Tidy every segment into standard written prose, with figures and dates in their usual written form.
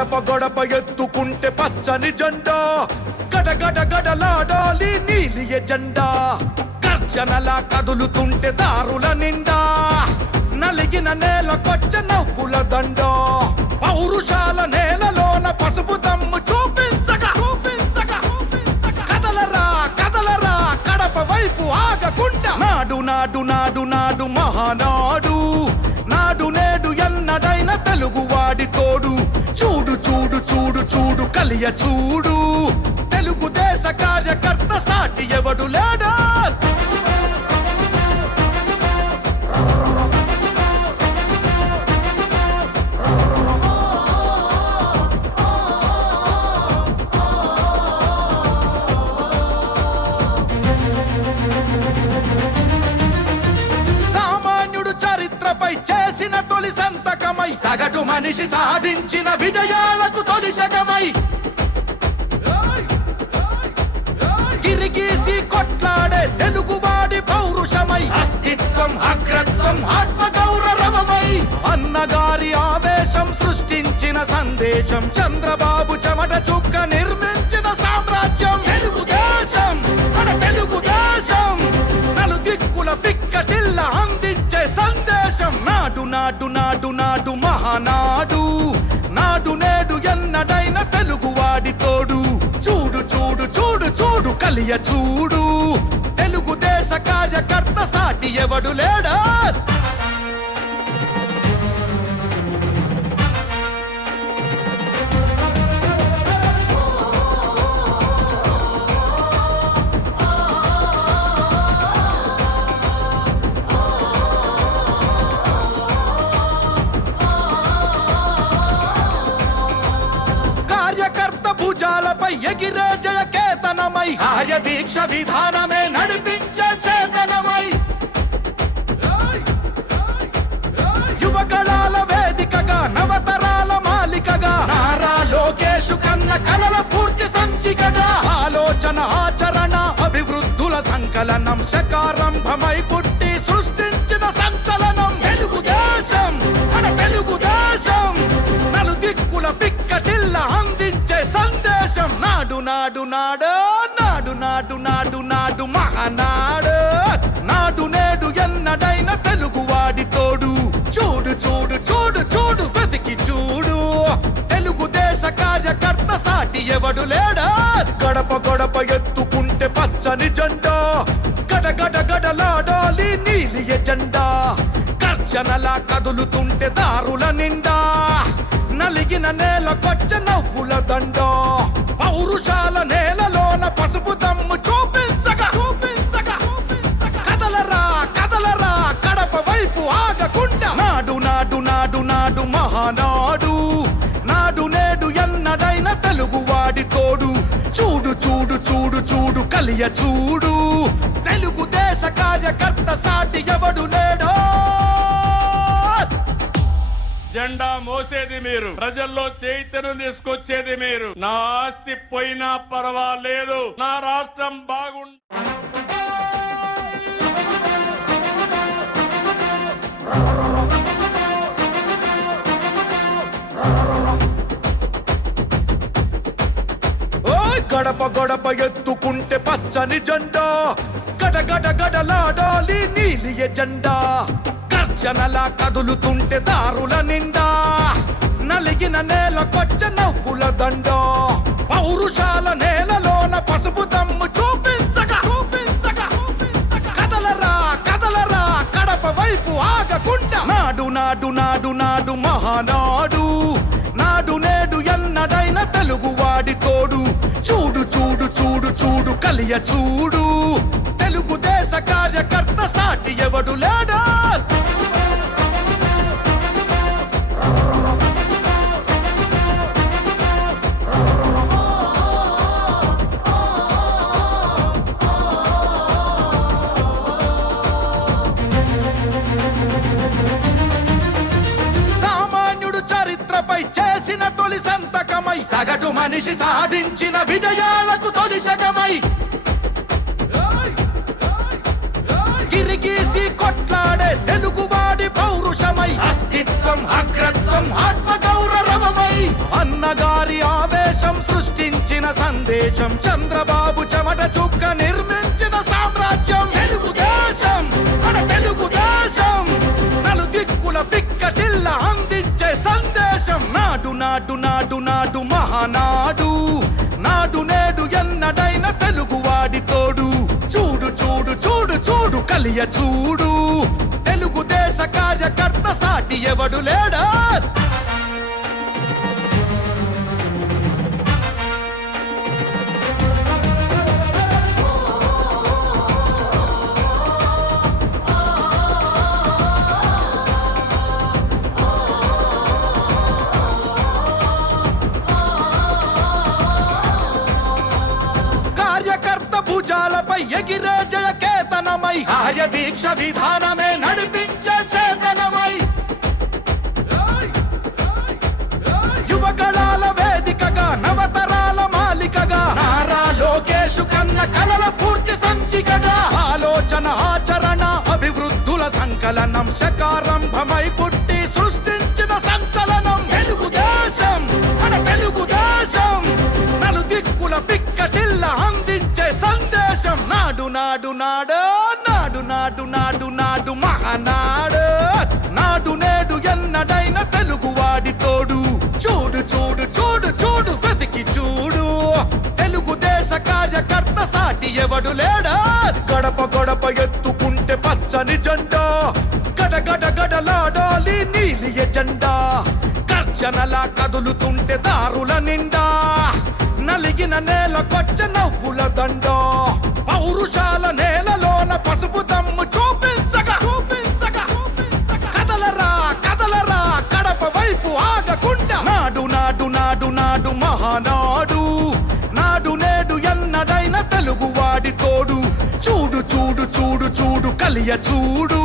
గడప గడప ఎత్తుకుంటే పచ్చని జెండా గడగడ గడలాడాలి నీలి ఎజెండా గర్జనలా కదులుతుంటే దారుల నిండా నలిగిన నేలకొచ్చ నవ్వుల దండ పౌరుషాల నేలలోన పసుపు దమ్ము చూపించగా కదలరా కదలరా కడప వైపు ఆగకుండా నాడు నాడు నాడు నాడు మహానాడు నాడు నేడు ఎన్నడైన తెలుగువాడి తోడు చూడు చూడు చూడు చూడు కలియ చూడు తెలుగుదేశ కార్యకర్త సాటి ఎవడు లేడా చేసిన తొలి సంతకమై సగటు మనిషి సాధించిన విజయాలకు తొలి శకమై గిరిగీసి కొట్లాడే తెలుగువాడి పౌరుషమై అస్తిత్వం అగ్రత్వం ఆత్మగౌరవమై అన్నగారి ఆవేశం సృష్టించిన సందేశం చంద్రబాబు చెమట చుక్క నిర్మించిన సామ్రాజ్యం తెలుగుదేశం మన తెలుగుదేశం నలు దిక్కుల పిక్కటిల్ల అందించే సందేశం నాడు నాడు నాడు నాడు మహానాడు నాడు నేడు ఎన్నడైన తెలుగువాడి తోడు చూడు చూడు చూడు చూడు కలియ చూడు తెలుగుదేశ కార్యకర్త సాటి ఎవడు లేడా భుజాలపై ఎగిరే జయ కేతనమై కార్య దీక్ష విధానమే నడిపించే చేతనమై యువగళాల వేదికగా నవతరాల మాలికగా నారా లోకేషు కన్న కలల స్ఫూర్తి సంచికగా ఆలోచన ఆచరణ అభివృద్ధుల సంకలనం శకారంభమై పుట్టి సృష్టించిన సంచలనం తెలుగుదేశం మన తెలుగుదేశం నలు దిక్కుల పిక్కటిల్ల అందించే సందేశం నాడు నాడు నాడు నాడు నాడు నాడు నాడు మహానాడు నాడు నేడు ఎన్నడైన తెలుగువాడి తోడు చూడు చూడు చూడు చూడు వెతికి చూడు తెలుగుదేశ కార్యకర్త సాటి ఎవడు లేడా గడప గడప ఎత్తుకుంటే పచ్చని జెండా గడగడ గడలాడాలి నీలి ఎజెండా గర్జనలా కదులుతుంటే దారుల నిండా నలిగిన నేలకొచ్చ నవ్వుల దండ పౌరుషాల నేలలోన పసుపు దమ్ము చూపించగా కదలరా కదలరా కడప వైపు ఆగకుండా నాడు నాడు నాడు నాడు మహానాడు నాడు నేడు ఎన్నడైన తెలుగువాడి తోడు చూడు చూడు చూడు చూడు కలియ చూడు తెలుగుదేశ కార్యకర్త సాటి ఎవడు లేడో జెండా మోసేది మీరు, ప్రజల్లో చైతన్యం తీసుకొచ్చేది మీరు. నా ఆస్తి పోయినా పర్వాలేదు, నా రాష్ట్రం బాగుండ గడప గడప ఎత్తుకుంటే పచ్చని జెండా గడగడ గడలాడాలి నీలి ఎజెండా గర్జనలా కదులుతుంటే దారుల నిండా నలిగిన నేలకొచ్చ నవ్వుల దండ పౌరుషాల నేలలోన పసుపు దమ్ము చూపించగా కదలరా కదలరా కడప వైపు ఆగకుండా నాడు నాడు నాడు నాడు మహానాడు నాడు నేడు ఎన్నడైన తెలుగువాడి తోడు చూడు చూడు చూడు చూడు కలియ చూడు తెలుగుదేశ కార్యకర్త సాటి ఎవడు లేడా చేసిన తొలి సంతకమై సగటు మనిషి సాధించిన విజయాలకు తొలి శకమై గిరిగీసి కొట్లాడే తెలుగువాడి పౌరుషమై అస్తిత్వం అగ్రత్వం ఆత్మగౌరవమై అన్నగారి ఆవేశం సృష్టించిన సందేశం, చంద్రబాబు చెమట చుక్క నిర్మించిన సామ్రాజ్యం. తెలుగుదేశం మన తెలుగుదేశం, నలుదిక్కుల పిక్కటిల్ల అందించే సందేశం. నాడు నాడు నాడు నాడు మహానాడు, నాడు నేడు ఎన్నడైన తెలుగువాడి తోడు. చూడు చూడు చూడు చూడు కలియ చూడు, తెలుగుదేశ కార్యకర్త సాటి ఎవడు లేడా. కార్యకర్త భుజాలపై ఎగిరే జయకేతనమై, కార్యదీక్ష విధానమే నడిపించే చేతనమై, యువగళాల వేదికగా నవతరాల మాలికగా, నారా లోకేషు కన్న కలల స్ఫూర్తి సంచికగా, ఆలోచన ఆచరణ అభివృద్ధుల సంకలనం, శకారంభమై పుట్టి సృష్టించిన సంచలనం. తెలుగుదేశం మన తెలుగుదేశం, నలుదిక్కుల పిక్కటిల్ల అందించే సందేశం. నాడు నాడు నాడు నాడు నాడు నాడు నాడు మహానాడు, నాడు నేడు ఎన్నడైన తెలుగువాడి తోడు. చూడు చూడు చూడు చూడు వెతికి చూడు, తెలుగుదేశ కార్యకర్త సాటి ఎవడు లేడా. గడప గడప ఎత్తుకుంటే పచ్చని జెండా, గడగడ గడలాడాలి నీలి ఎజెండా. గర్జనలా కదులుతుంటే దారుల నిండా, నలిగిన నేలకొచ్చ నవ్వుల దండ. పౌరుషాల నేలలోన పసుపు దమ్ము చూపించగా చూపించగా కదలరా కదలరా కడప వైపు ఆగకుండా. నాడు నాడు నాడు నాడు మహానాడు, నాడు నేడు ఎన్నడైన తెలుగువాడి తోడు. చూడు చూడు చూడు చూడు కలియ చూడు,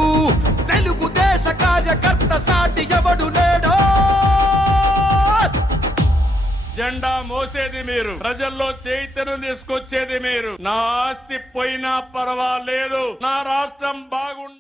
తెలుగుదేశ కార్యకర్త సాటి ఎవడు లేడో. జెండా మోసేది మీరు, ప్రజల్లో చైతన్యం తీసుకొచ్చేది మీరు. నా ఆస్తి పోయినా పర్వాలేదు, నా రాష్ట్రం బాగుండాలి.